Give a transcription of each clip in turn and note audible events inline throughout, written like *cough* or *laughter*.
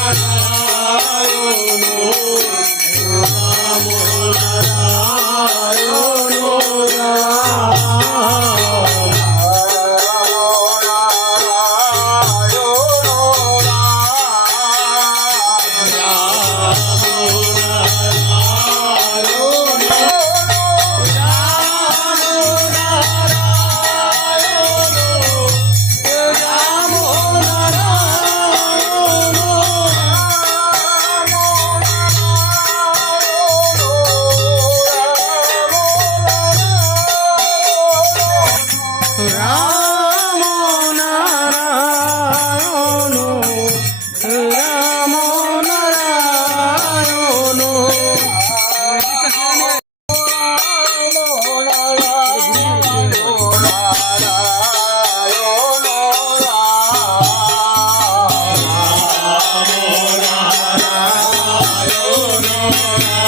Ramo Ramo Ramo Ramo Ramo Ramo Oh,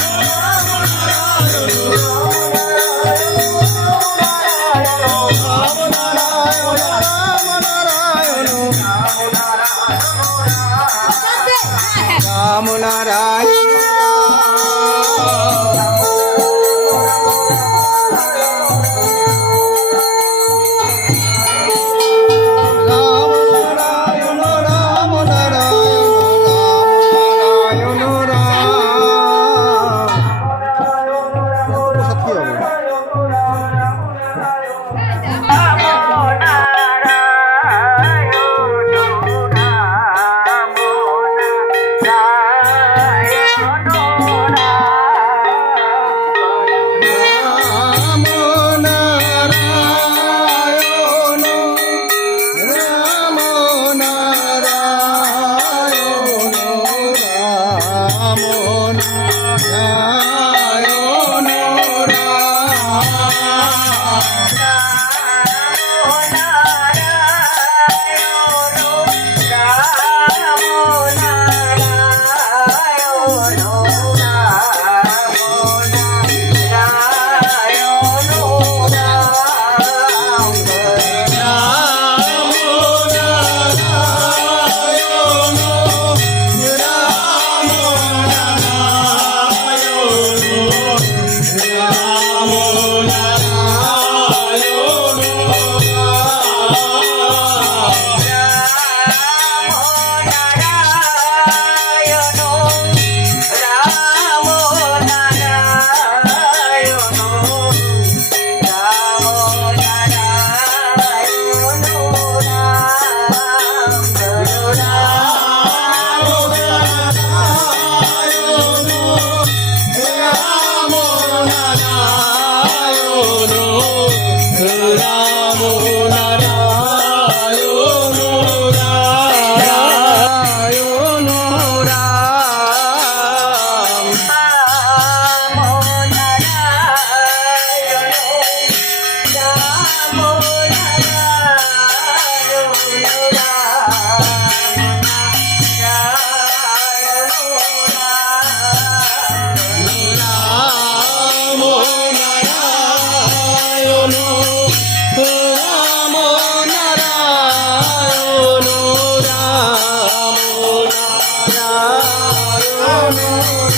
Yeah. *laughs*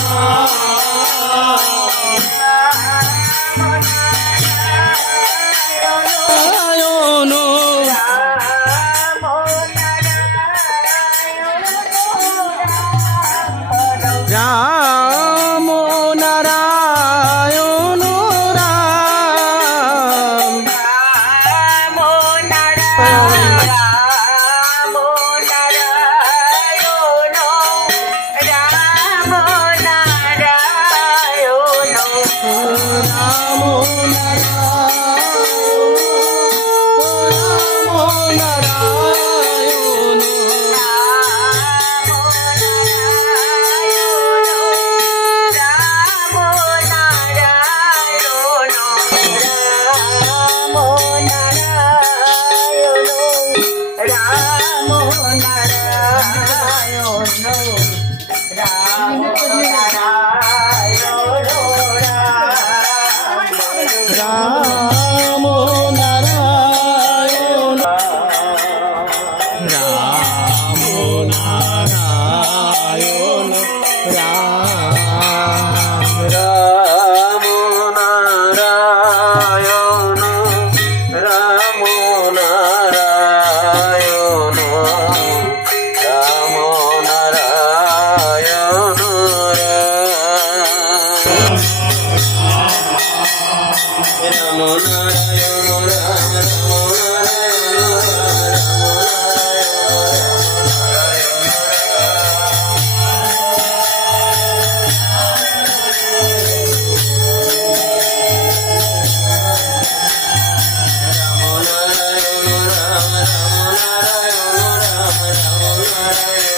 Oh.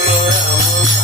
Ram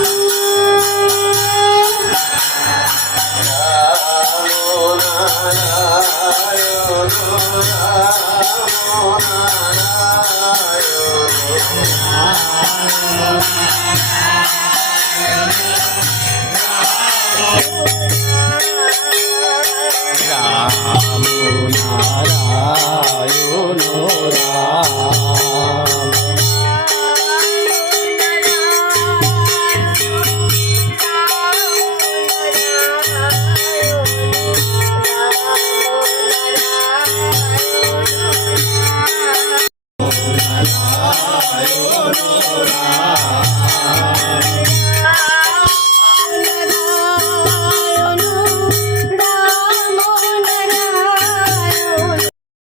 Ram